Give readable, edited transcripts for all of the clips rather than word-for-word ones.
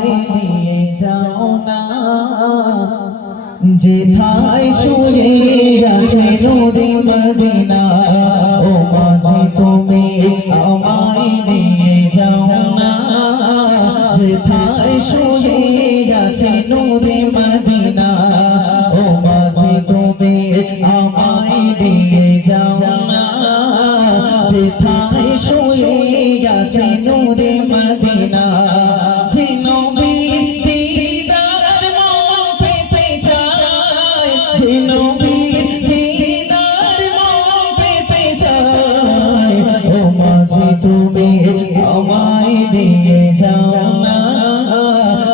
আমায় নিয়ে যাও না যেথায় শুয়ে আছে নূরে মদিনা ও মাঝি তুমি আমায় নিয়ে যাও না যেথায় শুয়ে আছে নূরে মদিনা ও মাঝি তুমি আমায় নিয়ে যাও না যেথায় শুয়ে আছে নূরে মদিনা যে নবীর দিদার মন পেতে চায় যে নবীর দিদার মন পেতে চায় ও মাঝি তুমি আমায় নিয়ে যাও না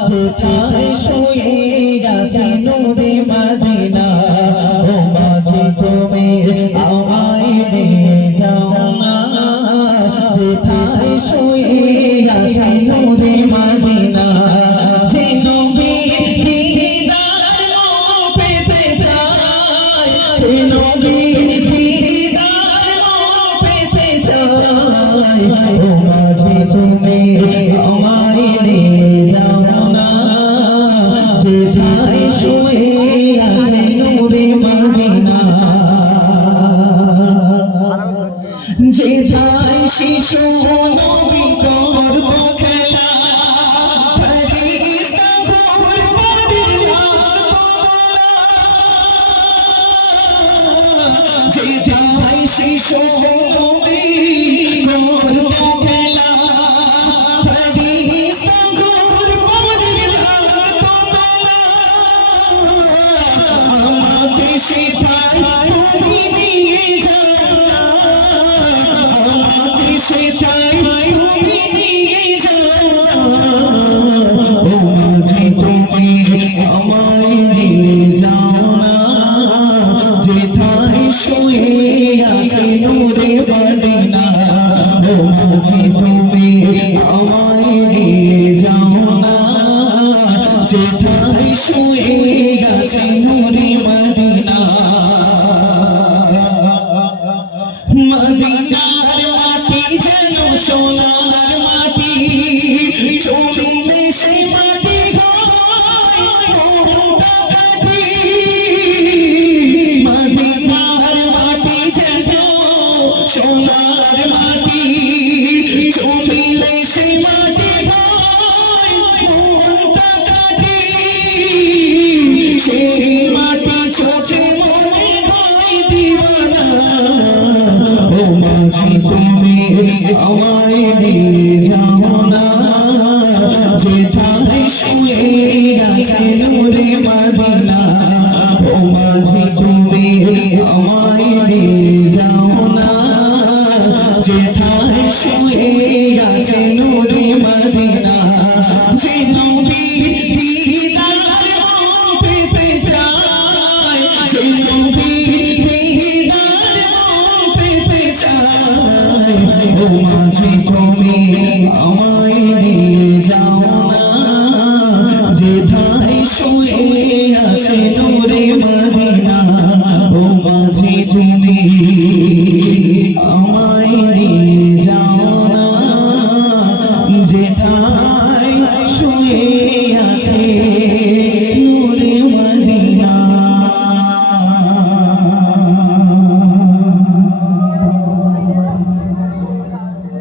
যেথায় শুয়ে আছে নূরে মদিনা ও মাঝি তুমি আমায় নিয়ে যাও না যেথায় শুয়ে আছে নূরে মদিনা যে নবীর দিদার মন পেতে চায় যে নবীর দিদার মন পেতে চায় ও মাঝি তুমি আমায় নিয়ে যাও না যেথায় শুয়ে আছে নূরে মদিনা যেথায় শিশু নবী করতো খেলা ফেরেশতা ঘুর বাড়ির যেথায় শিশু নবী করতো খেলা ফেরেশতা ঘুর বাড়ির আমাকে সেথায় তুমি নিয়ে যাও না সেথায় তুমি নিয়ে যাও ও মাঝি তুমি আমায় নিয়ে যাও না যেথায় শুয়ে আছে নূরে মদিনা ও মাঝি তুমি আমায় নিয়ে যাও না যেথায় শুয়ে আছে নূরে মদিনা মদিনার মাটি যেন সোনার মাটি চুমিলে সেই মাটি মদিনার মাটি যেন সোনার মাটি চুমিলে সেই মাটি সেই মাটি ছোছে মনে হয় দিবানা ও মাঝি তুমি আমায় নিয়ে যাও না যেথায় শুয়ে আছে